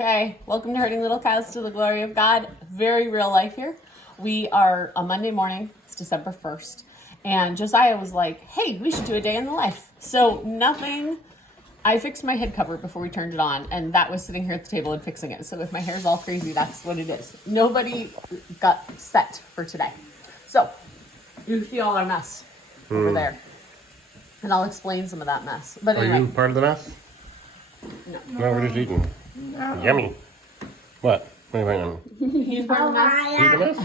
Okay, welcome to Hurting Little Cows to the Glory of God. Very real life here. We are a Monday morning, it's December 1st, and Josiah was like, hey, we should do a day in the life. So I fixed my head cover before we turned it on, and that was sitting here at the table and fixing it. So if my hair's all crazy, that's what it is. Nobody got set for today. So you see all our mess over there. And I'll explain some of that mess. But anyway. Are you part of the mess? No, we're just eating. No. Yummy. What? What are you thinking? He's part of the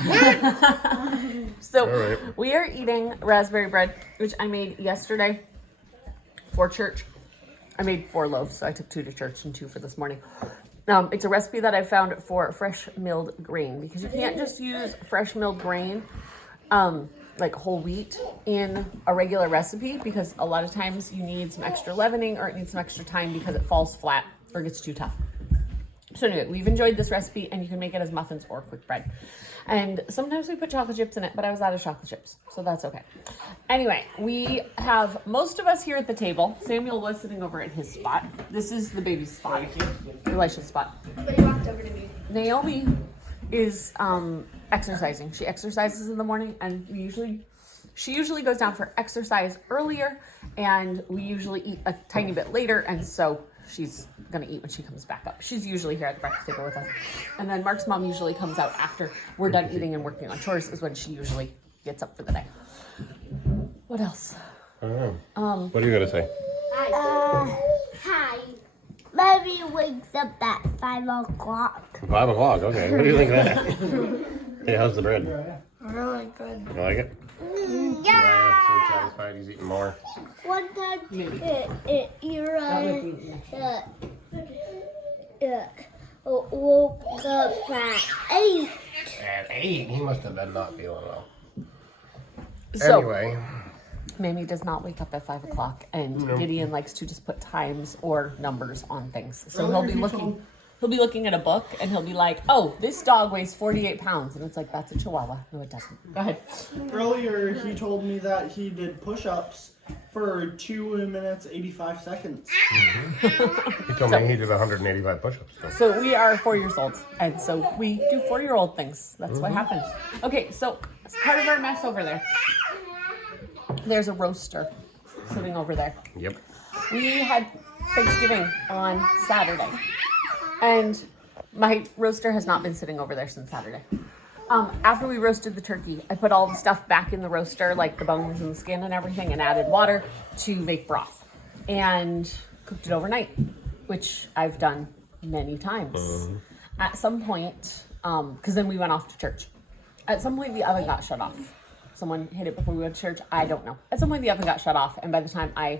mess. So we are eating raspberry bread, which I made yesterday for church. I made 4 loaves, so I took 2 to church and 2 for this morning. It's a recipe that I found for fresh milled grain, because you can't just use fresh milled grain, like whole wheat, in a regular recipe, because a lot of times you need some extra leavening or it needs some extra time because it falls flat or gets too tough. So anyway, we've enjoyed this recipe, and you can make it as muffins or quick bread. And sometimes we put chocolate chips in it, but I was out of chocolate chips, so that's okay. Anyway, we have most of us here at the table. Samuel was sitting over at his spot. This is the baby's spot, Elisha's spot. But he walked over to me. Naomi is exercising. She exercises in the morning, and she usually goes down for exercise earlier, and we usually eat a tiny bit later, and so she's gonna eat when she comes back up. She's usually here at the breakfast table with us. And then Mark's mom usually comes out after we're done eating and working on chores, is when she usually gets up for the day. What else? I don't know. What are you gonna say? Hi. Mommy wakes up at 5 o'clock. 5 o'clock, okay. What do you think of that? Hey, how's the bread? Really good. You like it? Yeah. So satisfied he's eating more. One time, woke up at 8. At 8? He must have been not feeling well. So, anyway. Mamie does not wake up at 5 o'clock, and Gideon likes to just put times or numbers on things. So he'll be looking at a book, and he'll be like, oh, this dog weighs 48 pounds. And it's like, that's a Chihuahua. No, it doesn't. Go ahead. Earlier, he told me that he did push-ups for 2 minutes, 85 seconds. He told me he did 185 push-ups. So we are 4 years old, and so we do 4-year-old things. That's what happens. Okay, so as part of our mess over there, there's a roaster sitting over there. Yep. We had Thanksgiving on Saturday, and my roaster has not been sitting over there since Saturday. After we roasted the turkey, I put all the stuff back in the roaster, like the bones and the skin and everything, and added water to make broth, and cooked it overnight, which I've done many times. At some point, because then we went off to church. At some point, the oven got shut off. Someone hit it before we went to church. I don't know. At some point, the oven got shut off, and by the time I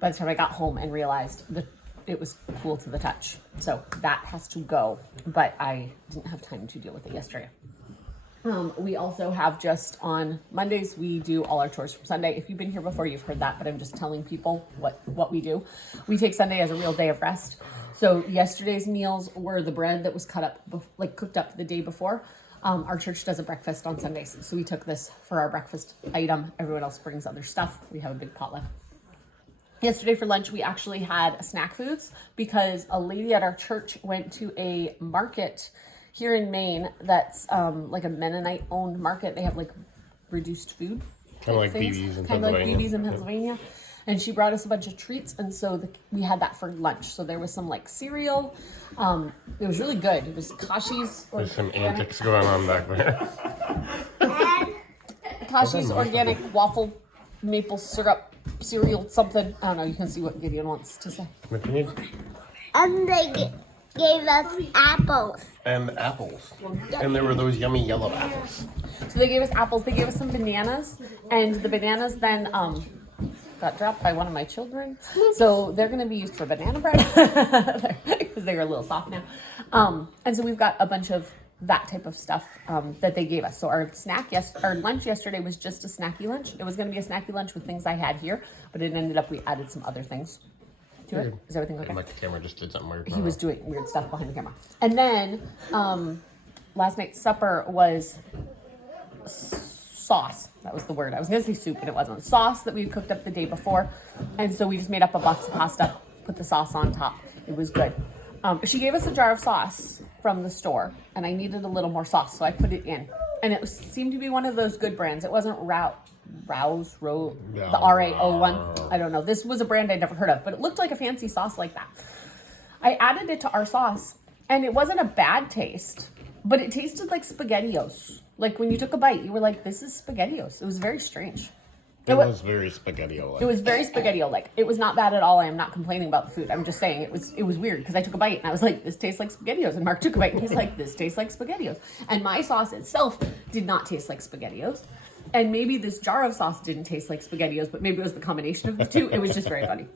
got home and realized that it was cool to the touch. So that has to go, but I didn't have time to deal with it yesterday. We also have just on Mondays, we do all our chores from Sunday. If you've been here before, you've heard that, but I'm just telling people what we do. We take Sunday as a real day of rest. So yesterday's meals were the bread that was cooked up the day before. Our church does a breakfast on Sundays, so we took this for our breakfast item. Everyone else brings other stuff. We have a big potluck. Yesterday for lunch, we actually had snack foods, because a lady at our church went to a market here in Maine that's like a Mennonite-owned market. They have like reduced food. Kind of like BB's in Pennsylvania. Kind of like BB's in Pennsylvania. And she brought us a bunch of treats, and so we had that for lunch. So there was some like cereal. It was really good. It was Kashi's. There's some antics going on back there. Kashi's organic waffle maple syrup cereal something. I don't know. You can see what Gideon wants to say. What you need? And they gave us apples. And apples. And there were those yummy yellow apples. So they gave us apples. They gave us some bananas, and the bananas then got dropped by one of my children. So they're going to be used for banana bread because they're a little soft now. And so we've got a bunch of that type of stuff that they gave us. So our lunch yesterday was just a snacky lunch. It was going to be a snacky lunch with things I had here, but it ended up we added some other things to it. Is everything okay? Like the camera just did something weird. He was doing weird stuff behind the camera. And then last night's supper was sauce. That was the word. I was going to say soup, and it wasn't. Sauce that we cooked up the day before. And so we just made up a box of pasta, put the sauce on top. It was good. She gave us a jar of sauce from the store, and I needed a little more sauce, so I put it in. And it seemed to be one of those good brands. It wasn't the RAO one. I don't know. This was a brand I'd never heard of, but it looked like a fancy sauce like that. I added it to our sauce, and it wasn't a bad taste, but it tasted like SpaghettiOs. Like when you took a bite, you were like, this is SpaghettiOs. It was very strange. It was very SpaghettiO-like. It was very SpaghettiO-like. It was not bad at all. I am not complaining about the food. I'm just saying it was weird because I took a bite and I was like, this tastes like SpaghettiOs. And Mark took a bite and he's like, this tastes like SpaghettiOs. And my sauce itself did not taste like SpaghettiOs. And maybe this jar of sauce didn't taste like SpaghettiOs, but maybe it was the combination of the two. It was just very funny.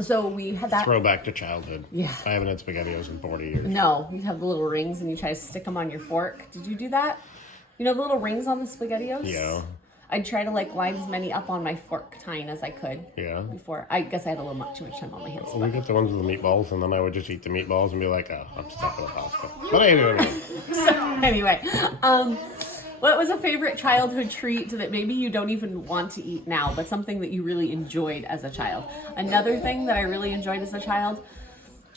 So we had that. Throwback to childhood. Yeah. I haven't had SpaghettiOs in 40 years. No, you have the little rings and you try to stick them on your fork. Did you do that? You know the little rings on the SpaghettiOs? Yeah. I'd try to line as many up on my fork tine as I could. Yeah. Before I guess I had a little too much time on my hands. We get the ones with the meatballs, and then I would just eat the meatballs and be like, oh, I'm stuck with pasta. But anyway. So anyway, what was a favorite childhood treat that maybe you don't even want to eat now, but something that you really enjoyed as a child? Another thing that I really enjoyed as a child,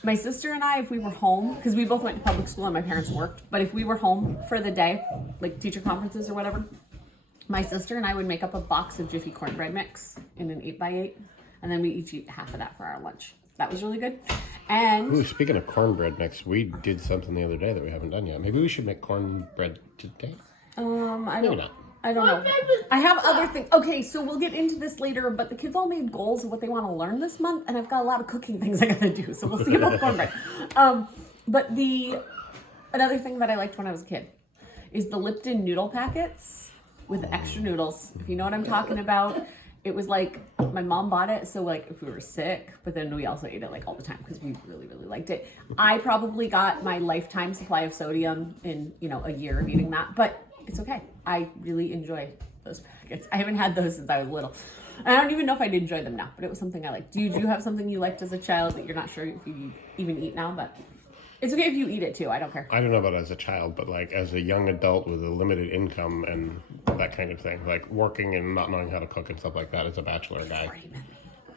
my sister and I, if we were home, because we both went to public school and my parents worked, but if we were home for the day, like teacher conferences or whatever, my sister and I would make up a box of Jiffy cornbread mix in an 8x8, and then we each eat half of that for our lunch. That was really good. And Ooh, speaking of cornbread mix, we did something the other day that we haven't done yet. Maybe we should make cornbread today. I Maybe don't not. I don't know. I have other things. Okay, so we'll get into this later, but the kids all made goals of what they want to learn this month, and I've got a lot of cooking things I gotta do, so we'll see about the cornbread. But another thing that I liked when I was a kid is the Lipton noodle packets with extra noodles. If you know what I'm talking about, it was like my mom bought it, so like if we were sick, but then we also ate it like all the time because we really, really liked it. I probably got my lifetime supply of sodium in, a year of eating that, but it's okay. I really enjoy those packets. I haven't had those since I was little. And I don't even know if I'd enjoy them now, but it was something I liked. Do you have something you liked as a child that you're not sure if you even eat now, but it's okay if you eat it too. I don't care. I don't know about as a child, but like as a young adult with a limited income and that kind of thing, like working and not knowing how to cook and stuff like that as a bachelor guy.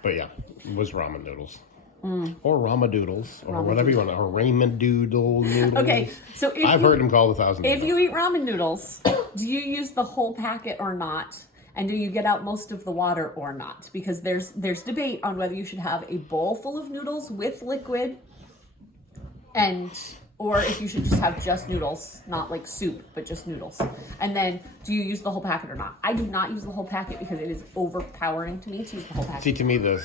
But yeah, it was ramen noodles. Or ramadoodles, or whatever you want, or ramadoodle noodles. Okay, so I've heard them called 1,000 If you eat ramen noodles, do you use the whole packet or not? And do you get out most of the water or not? Because there's debate on whether you should have a bowl full of noodles with liquid, or if you should just have just noodles, not like soup, but just noodles. And then, do you use the whole packet or not? I do not use the whole packet because it is overpowering to me to use the whole packet. See, to me, the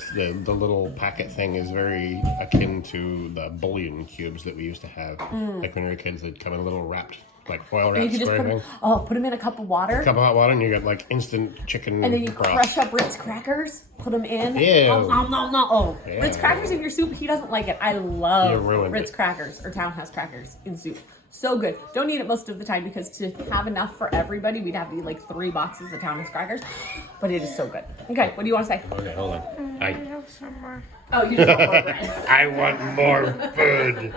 little packet thing is very akin to the bouillon cubes that we used to have. Like when we were kids, they'd come in a little wrapped, like foil And wrapped you could square just thing. put them in a cup of water. Cup of hot water, and you got like instant chicken And then you broth. crush up Ritz crackers, put them in. Ew. Oh, Ew. Ritz crackers in your soup, he doesn't like it. I You love ruined Ritz it. crackers or Townhouse crackers in soup. So good. Don't eat it most of the time because to have enough for everybody, we'd have to eat like 3 boxes of Townhouse crackers. But it is so good. Okay, what do you want to say? Okay, hold on. I have some more. Oh, you just want more bread. I want more food.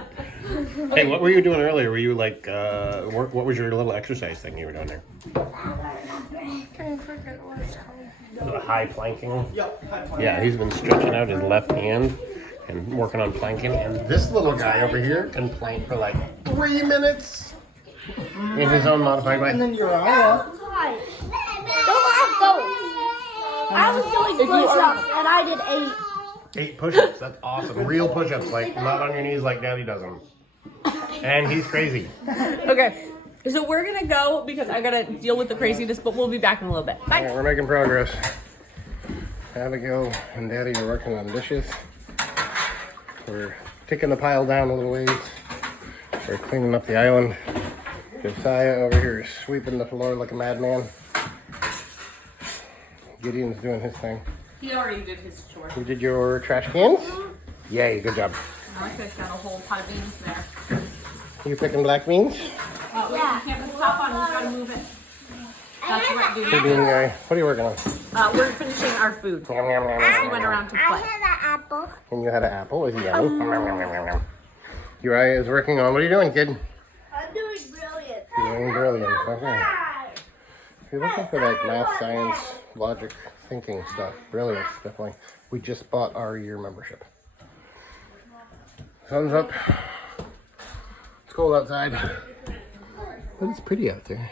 Hey, what were you doing earlier? Were you like, what was your little exercise thing you were doing there? I forget what it's called. High planking? Yep. High five. Yeah, he's been stretching out his left hand and working on planking. And this little guy over here can plank for like 3 minutes in his own modified way. And then Uriah. Don't have those. I was doing push-ups and I did 8. 8 push-ups. That's awesome. Real push-ups, like not on your knees like Daddy does them. And he's crazy. Okay, so we're going to go because I got to deal with the craziness, but we'll be back in a little bit. Bye. Alright, we're making progress. Abigail and Daddy are working on dishes. We're taking the pile down a little ways. We're cleaning up the island. Josiah over here is sweeping the floor like a madman. Gideon's doing his thing. He already did his chore. You did your trash cans? Yay, good job. Martha's got a whole pot of beans there. You picking black beans? Wait, you can't put the top on, we've got to move it. That's what Hey, duty. bean guy. What are you working on? We're finishing our food. Yum, yum, yum, We yum, went yum. around to I play. had an apple. And you had an apple. Is it yummy? Yum, yum, yum, yum, yum. Uriah is working on. What are you doing, kid? I'm doing brilliant. You're doing brilliant. Okay. If you're looking for like math, science, logic, thinking stuff, brilliance, definitely. We just bought our year membership. Sun's up. It's cold outside, but it's pretty out there.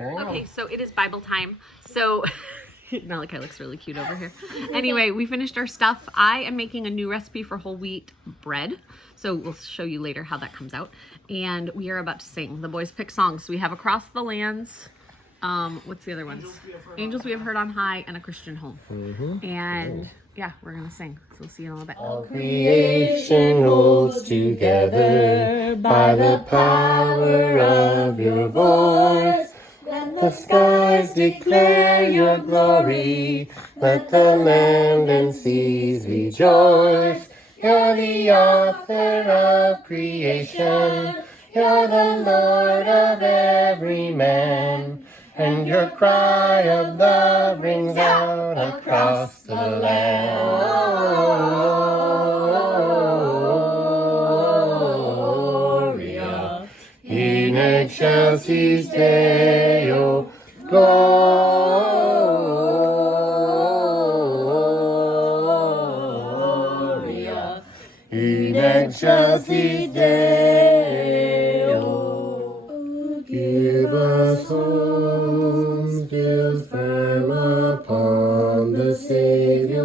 Okay, so it is Bible time. So Malachi looks really cute over here. Anyway, we finished our stuff. I am making a new recipe for whole wheat bread. So we'll show you later how that comes out. And we are about to sing. The boys pick songs. So we have Across the Lands. What's the other ones? Angels We Have Heard on High and A Christian Home. And yeah, we're going to sing. So we'll see you in a little bit. All creation holds together by the power of your voice. Let the skies declare your glory. Let the land and seas rejoice. You're the author of creation. You're the Lord of every man. And your cry of love rings out across the land. Gloria in excelsis Deo. Gloria in excelsis Deo. Give us homes built firm upon the Savior,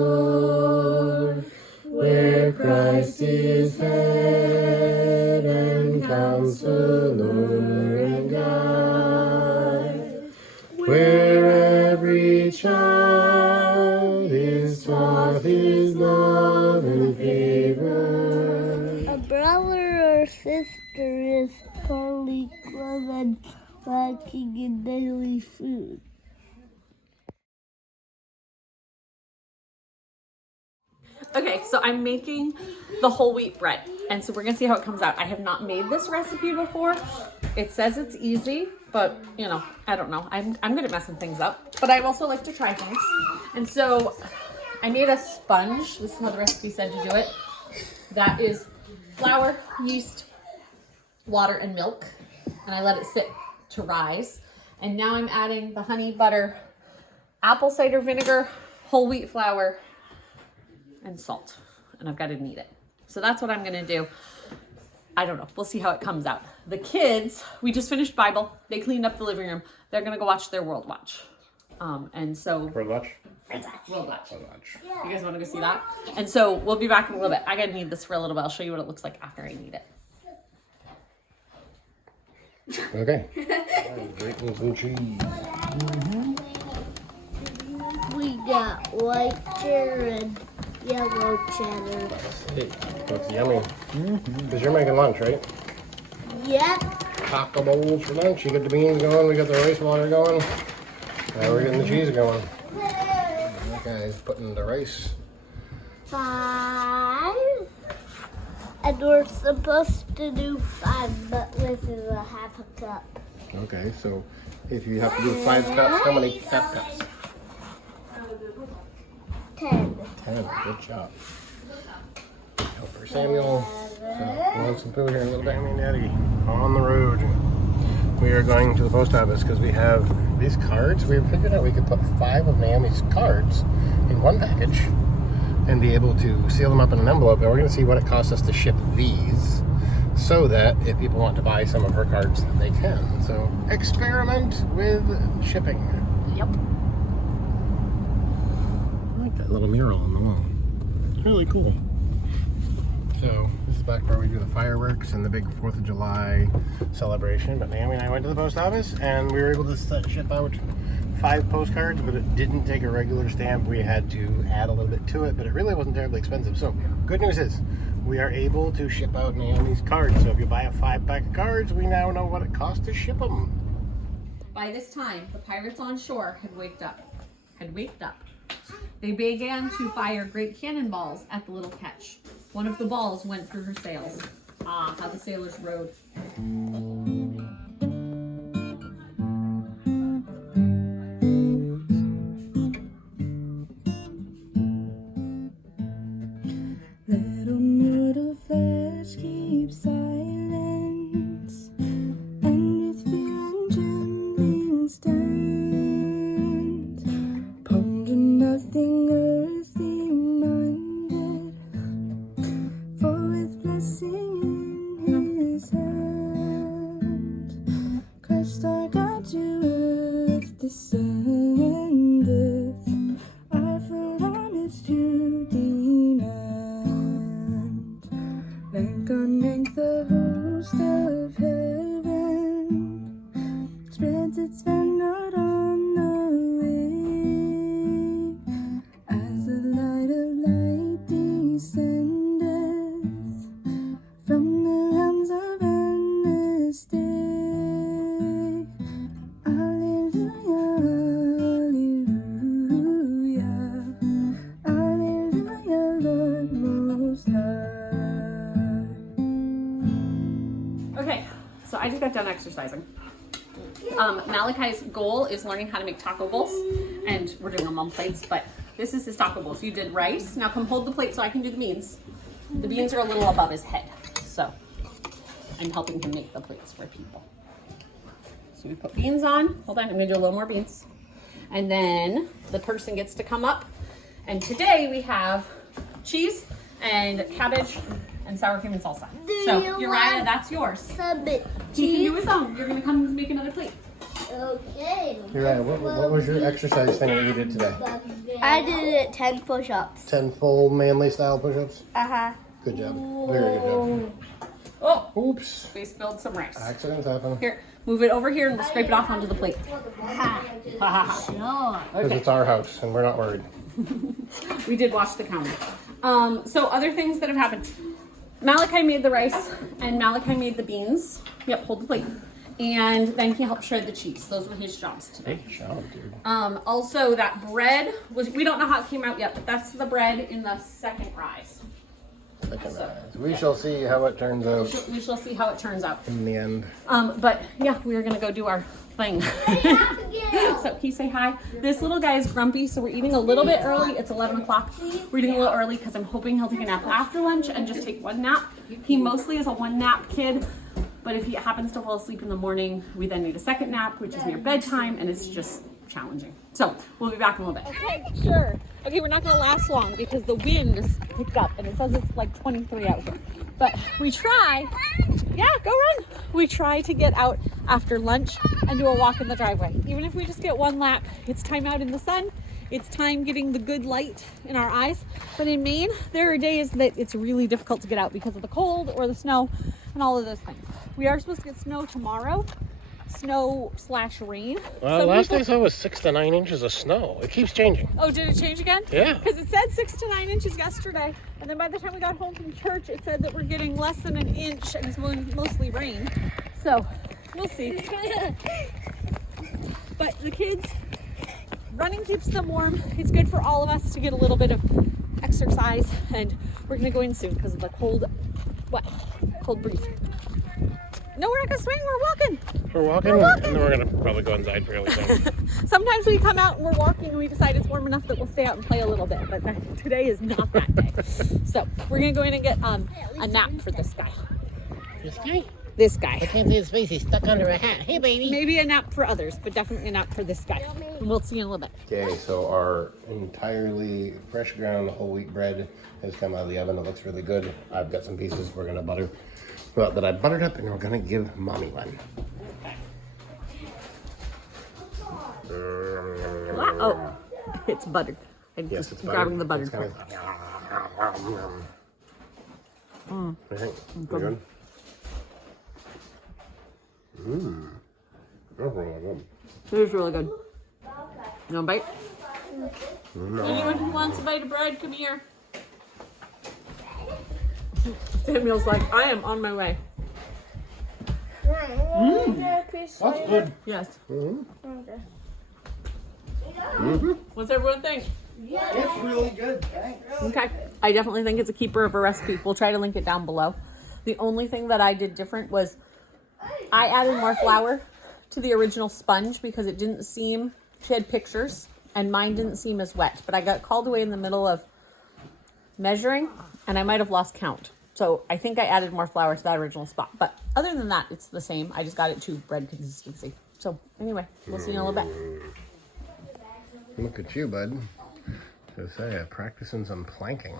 where Christ is head and counselor and guide, where every child is taught His love and favor. A brother or sister is fully clothed and lacking in daily food. Okay, so I'm making the whole wheat bread. And so we're going to see how it comes out. I have not made this recipe before. It says it's easy, but you know, I don't know. I'm good at messing things up, but I also like to try things. And so I made a sponge. This is how the recipe said to do it. That is flour, yeast, water, and milk. And I let it sit to rise. And now I'm adding the honey, butter, apple cider vinegar, whole wheat flour, and salt. And I've got to knead it. So that's what I'm going to do. I don't know. We'll see how it comes out. The kids, we just finished Bible. They cleaned up the living room. They're going to go watch their World Watch. And so... World Watch? World Watch. World Watch. You guys want to go see that? And so we'll be back in a little bit. I got to knead this for a little bit. I'll show you what it looks like after I knead it. Okay. Grating some cheese. We got white cheddar and yellow cheddar. Hey, looks yummy. Because you're making lunch, right? Yep. Taco bowls for lunch. You got the beans going, we got the rice water going. Now we're getting the cheese going. That guy's putting the rice. 5. And we're supposed to do 5, but this is a half a cup. Okay, so if you have to do 5 cups, how many half cups? 10. 10. Good job. Helper Samuel. So we'll have some food here in a little bit. Me and Daddy on the road. We are going to the post office because we have these cards. We figured out we could put 5 of Naomi's cards in one package and be able to seal them up in an envelope. And we're going to see what it costs us to ship these so that if people want to buy some of her cards, they can. So experiment with shipping. Yep. I like that little mural on the wall. It's really cool. So this is back where we do the fireworks and the big 4th of July celebration. But Naomi and I went to the post office and we were able to ship out 5 postcards, but it didn't take a regular stamp. We had to add a little bit to it, but it really wasn't terribly expensive. So good news is we are able to ship out Naomi's cards. So if you buy a 5-pack of cards, we now know what it costs to ship them. By this time, the pirates on shore had waked up. They began to fire great cannonballs at the little ketch. One of the balls went through her sails. Ah, how the sailors rowed. Little murder flesh keeps silence, and its fear and trembling stands, pondering nothing earthly minded, So I just got done exercising. Malachi's goal is learning how to make taco bowls, and we're doing them on plates, but this is his taco bowls. You did rice. Now come hold the plate so I can do the beans. The beans are a little above his head, so I'm helping him make the plates for people. So we put beans on. Hold on, I'm gonna do a little more beans. And then the person gets to come up. And today we have cheese and cabbage and sour cream and salsa. So Uriah, that's yours. He can do his own. You're gonna come and make another plate. Okay. Uriah, what was your exercise thing that you did today? I did 10 push-ups. 10 full manly style push-ups? Uh-huh. Good job. Very good job. Oh, Oops. we spilled some rice. Accidents happen. Here, move it over here and we'll scrape it off onto the plate. Ha ha ha. Sure. Because it's our house and we're not worried. We did wash the counter. So other things that have happened. Malachi made the rice and Malachi made the beans. Yep, hold the plate. And then he helped shred the cheese. Those were his jobs today. Good job, dude. Also that bread was, we don't know how it came out yet, but that's the bread in the second rise. We shall see how it turns out We shall see how it turns out. in the end. But yeah, we are gonna go do our thing. So can you say hi? This little guy is grumpy, so we're eating a little bit early. It's 11 o'clock. We're eating a little early because I'm hoping he'll take a nap after lunch and just take one nap. He mostly is a one nap kid, but if he happens to fall asleep in the morning, we then need a second nap, which is near bedtime, and it's just challenging. So we'll be back in a little bit. Okay, sure. Okay, we're not gonna last long because the wind is picked up and it says it's like 23 out here. But we try, yeah, go run. We try to get out after lunch and do a walk in the driveway. Even if we just get one lap, it's time out in the sun. It's time getting the good light in our eyes. But in Maine, there are days that it's really difficult to get out because of the cold or the snow and all of those things. We are supposed to get snow tomorrow. Snow/rain. Well, last I saw was 6 to 9 inches of snow. It keeps changing. Oh, did it change again? Yeah. Because it said 6 to 9 inches yesterday, and then by the time we got home from church, it said that we're getting less than an inch, and it's mostly rain. So, we'll see. But the kids, running keeps them warm. It's good for all of us to get a little bit of exercise, and we're gonna go in soon because of the cold breeze. No, we're not gonna swing, we're walking. We're walking, and then we're gonna probably go inside fairly soon. Sometimes we come out and we're walking and we decide it's warm enough that we'll stay out and play a little bit, but today is not that day. So we're gonna go in and get a nap for this guy. This guy? This guy. I can't see his face, he's stuck under a hat. Hey, baby. Maybe a nap for others, but definitely a nap for this guy. And we'll see in a little bit. Okay, so our entirely fresh ground whole wheat bread has come out of the oven. It looks really good. I've got some pieces we're gonna butter. Well, that I buttered up, and we're gonna give mommy one. Oh, it's buttered. I'm Yes, just it's grabbing the buttered. buttered It's part. I think. Good. That's really good. It was really good. You want a bite? No. Anyone who wants a bite of bread, come here. Samuel's like, I am on my way. That's good. Yes. Okay. What's everyone think? It's really good. Thanks. Okay. I definitely think it's a keeper of a recipe. We'll try to link it down below. The only thing that I did different was I added more flour to the original sponge because it didn't seem, she had pictures and mine didn't seem as wet, but I got called away in the middle of measuring and I might have lost count. So I think I added more flour to that original spot. But other than that, it's the same. I just got it to bread consistency. So anyway, we'll see you in a little bit. Look at you, bud. To say, practicing some planking.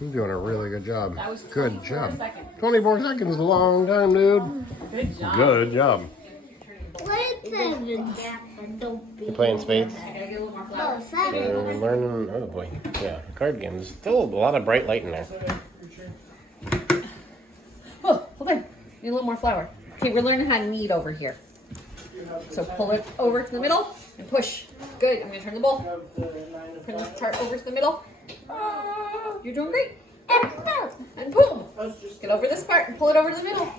You're doing a really good job. That was Good 24 job. seconds. 24 seconds is a long time, dude. Good job. Good job. Wait a second. You playing spades? I gotta get a little more Oh, flour. seven. Learning. Oh boy. Yeah, card games. Still a lot of bright light in there. Oh, hold on. Need a little more flour. Okay, we're learning how to knead over here. So pull it over to the middle and push. Good. I'm gonna turn the bowl. Turn this tart over to the middle. You're doing great. And boom. Get over this part and pull it over to the middle.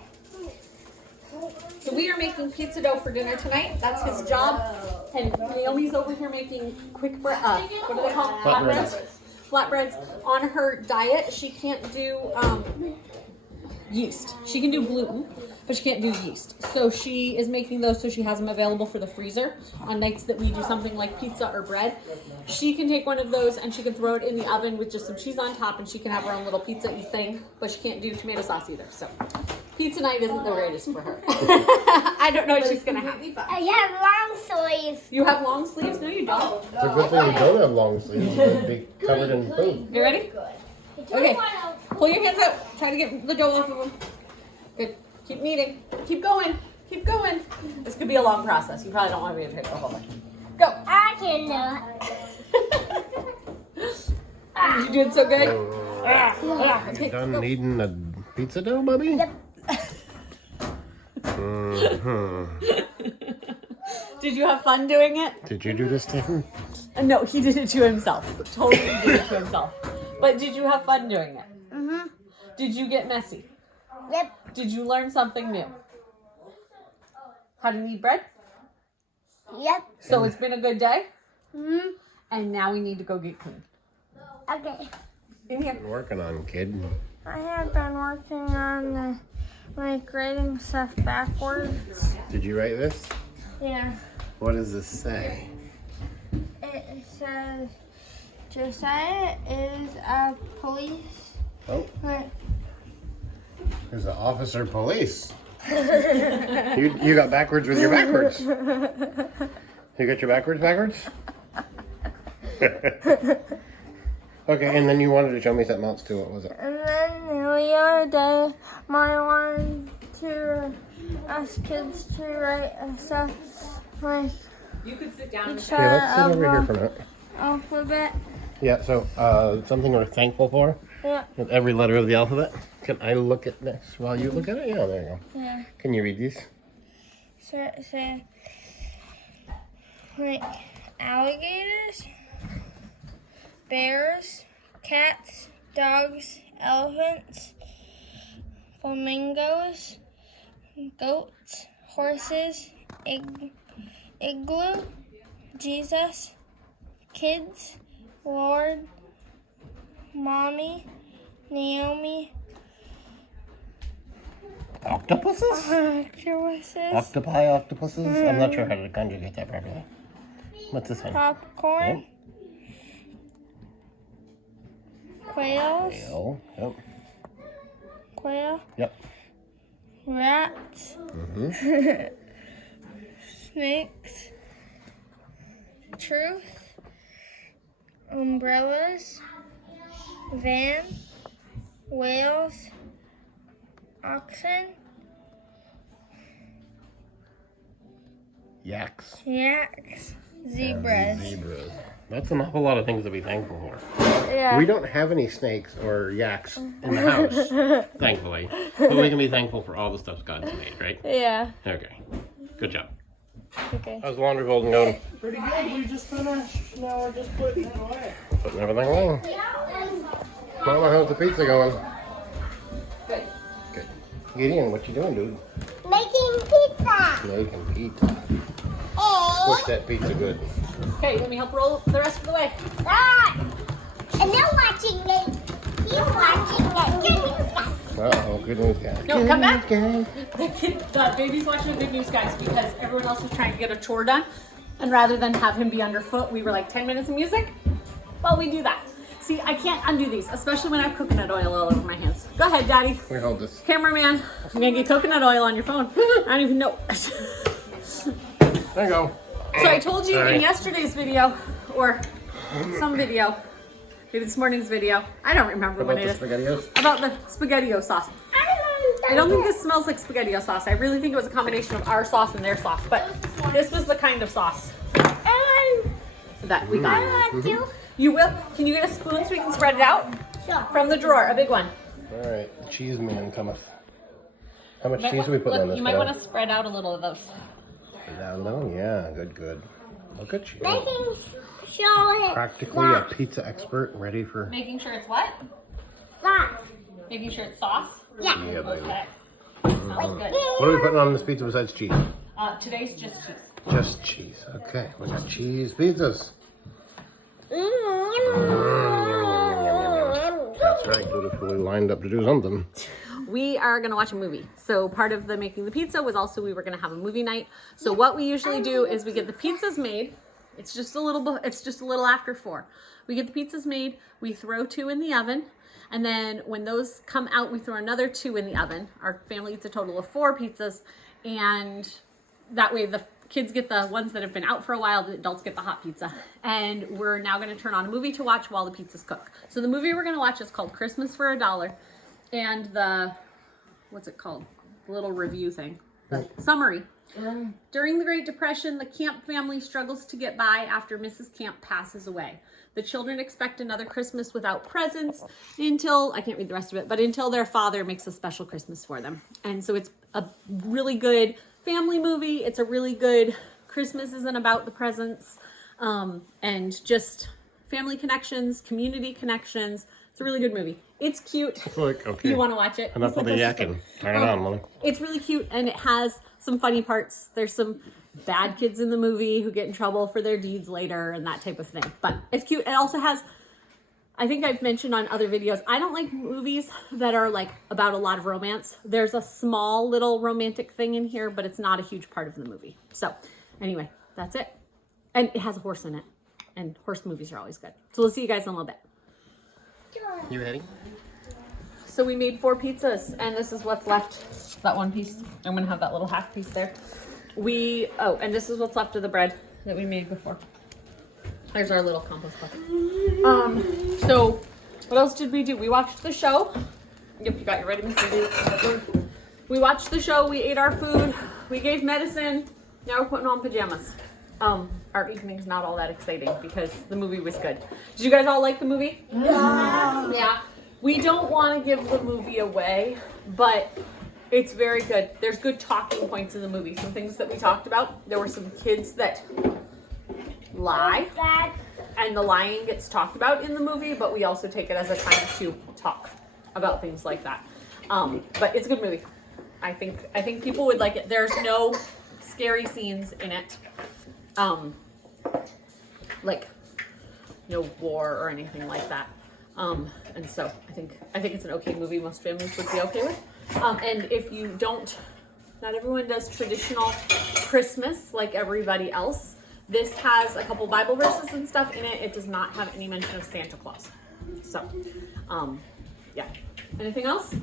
So we are making pizza dough for dinner tonight. That's his job. And Naomi's over here making quick bread. What do they call them? Flatbreads. Flatbreads. On her diet, she can't do yeast. She can do gluten, but she can't do yeast. So she is making those so she has them available for the freezer on nights that we do something like pizza or bread. She can take one of those and she can throw it in the oven with just some cheese on top, and she can have her own little pizza-y thing, but she can't do tomato sauce either. So pizza night isn't the greatest for her. I don't know what she's gonna have. I have long sleeves. You have long sleeves? No, you don't. It's a good thing you don't have long sleeves. You'd be covered in food. You ready? Okay. Pull your hands out. Try to get the dough off of them. Good. Keep kneading. Keep going. Keep going. This could be a long process. You probably don't want me to take the whole thing. Go. I can do it. You're doing so good. You done kneading a pizza dough, Bubby? Yep. Did you have fun doing it? Did you do this thing? No, he did it to himself. Totally did it to himself. But did you have fun doing it? Mm-hmm. Did you get messy? Yep. Did you learn something new? How to knead bread? Yep. So it's been a good day? Mm-hmm. And now we need to go get clean. Okay. In here. What are you working on, kid? I have been working on like writing stuff backwards. Did you write this? Yeah. What does this say? It says Josiah is a police. Oh, Right. there's an officer police. You got backwards with your backwards. You got your backwards? Okay, and then you wanted to show me something else too. What was it? And then the other day, I wanted to ask kids to write stuff like You could sit down. each Okay, let's sit letter over here of for a the minute. alphabet. Yeah, so something we're thankful for Yeah. with every letter of the alphabet. Can I look at this while you look at it? Yeah, there you go. Yeah. Can you read these? So like alligators, bears, cats, dogs, elephants, flamingos, goats, horses, igloo, Jesus, kids, Lord, mommy, Naomi, Octopuses? octopuses, Octopuses? I'm not sure how to conjugate that properly. What's this one? popcorn, quails, Quail. Yep. quail, Yep. rats, Mm-hmm. snakes, truth, umbrellas, van, whales, oxen, Yaks. yaks, zebras. Zebras. That's an awful lot of things to be thankful for. Yeah. We don't have any snakes or yaks in the house, thankfully. But we can be thankful for all the stuff God's made, right? Yeah. Okay. Good job. Okay. How's the laundry folding going? Pretty good. We just finished. Now we're just putting it away. Putting everything away. Mama, how's the pizza going? Good. Good. Gideon, what you doing, dude? Making pizza. Making pizza. Push that pizza good. Okay, let me help roll the rest of the way. Ah, and they're watching me. You're watching the news. Uh-oh, good news, guys. No, come back. Guys. The baby's watching the Good News Guys because everyone else was trying to get a chore done. And rather than have him be underfoot, we were like 10 minutes of music. Well, we do that. See, I can't undo these, especially when I have coconut oil all over my hands. Go ahead, Daddy. We hold this. Cameraman, I'm gonna get coconut oil on your phone. I don't even know. There you go. So I told you All right. in yesterday's video, or some video, maybe this morning's video, I don't remember About when the it is, SpaghettiOs? about the SpaghettiO sauce. I don't think this smells like SpaghettiO sauce. I really think it was a combination of our sauce and their sauce, but this was the kind of sauce that we got. You will? Can you get a spoon so we can spread it out? Sure. From the drawer, a big one. All right, the cheese man cometh. How much cheese are we putting on this? You might now? want to spread out a little of those. Down low? Yeah, good. Look at you. Making sure it's Practically a pizza expert, ready for... Making sure it's what? sauce. Making sure it's sauce? Yeah. Yeah, baby. Okay. Sounds good. What are we putting on this pizza besides cheese? Today's just cheese. Just cheese. Okay, we got cheese pizzas. That's right, dutifully lined up to do something. we are going to watch a movie. So part of the making the pizza was also we were going to have a movie night. So what we usually do is we get the pizzas made. It's just a little after 4. We get the pizzas made, we throw 2 in the oven, and then when those come out, we throw another 2 in the oven. Our family eats a total of 4 pizzas, and that way the kids get the ones that have been out for a while, the adults get the hot pizza. And we're now going to turn on a movie to watch while the pizzas cook. So the movie we're going to watch is called Christmas for $1, and the, what's it called? The little review thing. The summary. During the Great Depression, the Camp family struggles to get by after Mrs. Camp passes away. The children expect another Christmas without presents until, I can't read the rest of it, but until their father makes a special Christmas for them. And so it's a really good family movie. It's a really good, Christmas isn't about the presents, and just family connections, community connections. It's a really good movie. It's cute. It's like, okay. You want to watch it? Enough of the yakking. Turn it on, Molly. It's really cute, and it has some funny parts. There's some bad kids in the movie who get in trouble for their deeds later and that type of thing. But it's cute. It also has, I think I've mentioned on other videos, I don't like movies that are like about a lot of romance. There's a small little romantic thing in here, but it's not a huge part of the movie. So anyway, that's it. And it has a horse in it. And horse movies are always good. So we'll see you guys in a little bit. You ready? So we made 4 pizzas, and this is what's left. That one piece. I'm gonna have that little half piece there. And this is what's left of the bread that we made before. There's our little compost bucket. So what else did we do? We watched the show. Yep, you got your ready. We watched the show. We ate our food. We gave medicine. Now we're putting on pajamas. Our evening's not all that exciting because the movie was good. Did you guys all like the movie? Yeah. We don't want to give the movie away, but it's very good. There's good talking points in the movie. Some things that we talked about. There were some kids that lie, and the lying gets talked about in the movie, but we also take it as a time to talk about things like that. But it's a good movie. I think people would like it. There's no scary scenes in it. Like no war or anything like that. And so I think it's an okay movie. Most families would be okay with. And if you don't, not everyone does traditional Christmas like everybody else. This has a couple Bible verses and stuff in it. It does not have any mention of Santa Claus. So, yeah. Anything else?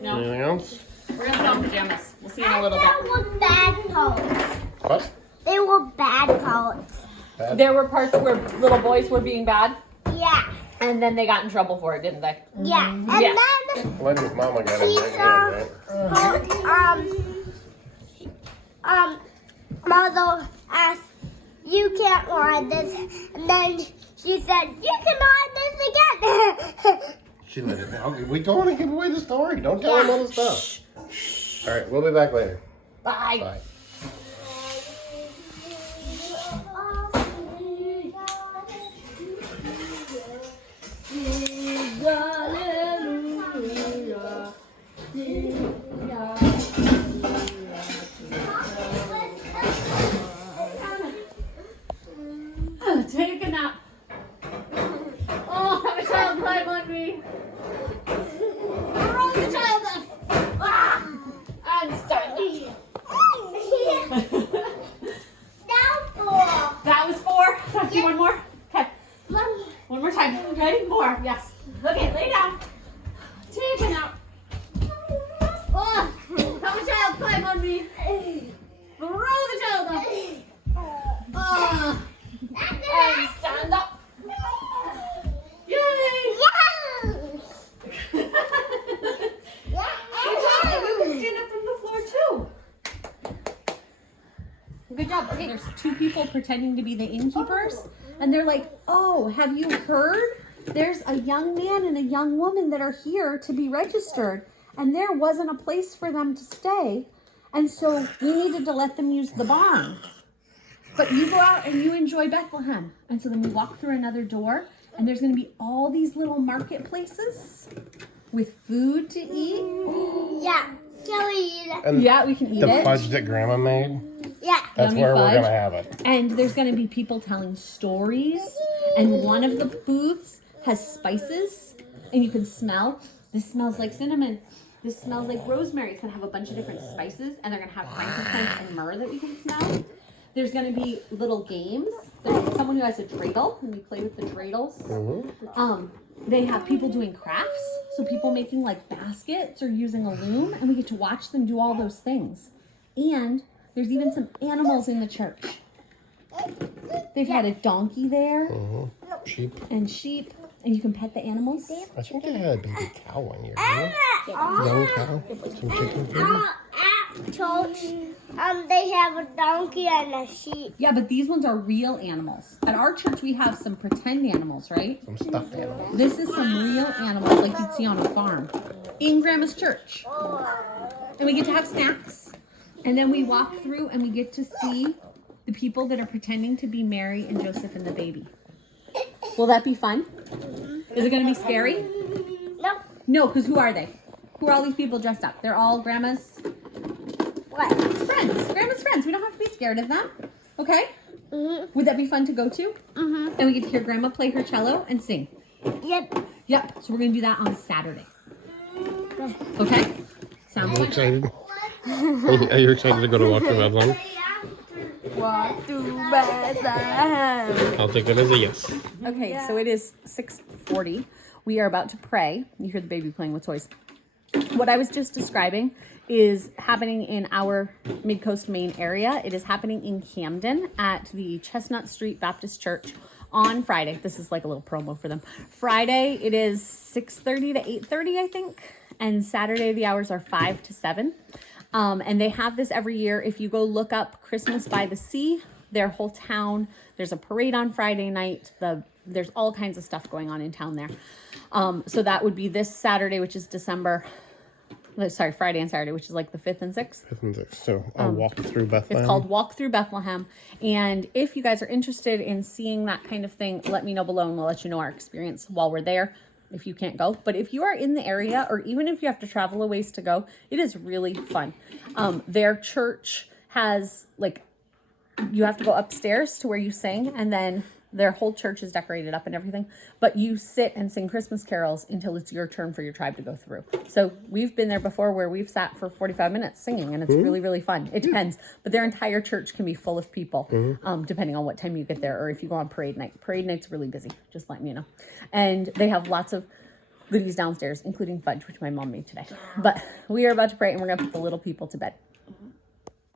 No. Anything else? We're gonna put on pajamas. We'll see you in a little bit. They were bad coats. What? They were bad coats. There were parts where little boys were being bad, Yeah. and then they got in trouble for it, didn't they? Yeah. And Yeah. then Lenny's mama got him right. Mother asked, "You can't ride this," and then she said, "You can ride this again." She let it down. We don't want to give away the story. Don't tell him all the stuff. All right, we'll be back later. Bye. Bye. Take a nap. Oh, have a child climb on me. Roll the child up. Ah, and stand up. That was 4. Okay, one more. Okay. One more time. Ready? More. Yes. Okay, lay down. Take a nap. Oh, have a child climb on me. Roll the child up. Oh. And stand up. Yay! You can stand up from the floor too. Good job. Okay, there's 2 people pretending to be the innkeepers, and they're like, "Oh, have you heard? There's a young man and a young woman that are here to be registered, and there wasn't a place for them to stay, and so we needed to let them use the barn. But you go out and you enjoy Bethlehem." And so then we walk through another door, and there's going to be all these little marketplaces with food to eat. Yeah. Can we eat it? And Yeah, we can eat the it. fudge that Grandma made, Yeah. that's Yummy where we're fudge. going to have it. And there's going to be people telling stories, and one of the booths has spices, and you can smell This smells like cinnamon. This smells like rosemary. It's gonna have a bunch of different spices, and they're gonna have frankincense and myrrh that you can smell. There's gonna be little games. There's someone who has a dreidel, and we play with the dreidels. They have people doing crafts, so people making like baskets or using a loom, and we get to watch them do all those things. And there's even some animals in the church. They've had a donkey there, Sheep. and sheep, and you can pet the animals. I think they had a baby cow one year. Didn't they? Young cow. Some chicken food. At church, they have a donkey and a sheep. Yeah, but these ones are real animals. At our church, we have some pretend animals, right? Some stuffed animals. This is some real animals like you'd see on a farm in Grandma's church. And we get to have snacks. And then we walk through and we get to see the people that are pretending to be Mary and Joseph and the baby. Will that be fun? Is it going to be scary? No. No, because who are they? Who are all these people dressed up? They're all Grandma's What? friends. Grandma's friends. We don't have to be scared of them. Okay? Mm-hmm. Would that be fun to go to? Mm-hmm. And we get to hear Grandma play her cello and sing. Yep. Yep. So we're going to do that on Saturday. Okay? Sounds Are you good. excited? Are you excited to go to walk through Bethlehem? Walk through Bethlehem. I'll take that as a yes. Okay, so it is 6:40. We are about to pray. You hear the baby playing with toys. What I was just describing is happening in our Mid-Coast, Maine area. It is happening in Camden at the Chestnut Street Baptist Church on Friday. This is like a little promo for them. Friday, it is 6:30 to 8:30, I think. And Saturday, the hours are 5 to 7. And they have this every year. If you go look up Christmas by the Sea, their whole town, there's a parade on Friday night. There's all kinds of stuff going on in town there. So that would be this Saturday, which is Friday and Saturday, which is like the 5th and 6th. So I'll walk through Bethlehem. It's called Walk Through Bethlehem. And if you guys are interested in seeing that kind of thing, let me know below and we'll let you know our experience while we're there. If you can't go, but if you are in the area, or even if you have to travel a ways to go, it is really fun. Their church has you have to go upstairs to where you sing, and then their whole church is decorated up and everything, but you sit and sing Christmas carols until it's your turn for your tribe to go through. So we've been there before where we've sat for 45 minutes singing, and it's really, really fun. It depends, but their entire church can be full of people, depending on what time you get there, or if you go on parade night. Parade night's really busy, just letting you know. And they have lots of goodies downstairs, including fudge, which my mom made today. But we are about to pray, and we're going to put the little people to bed.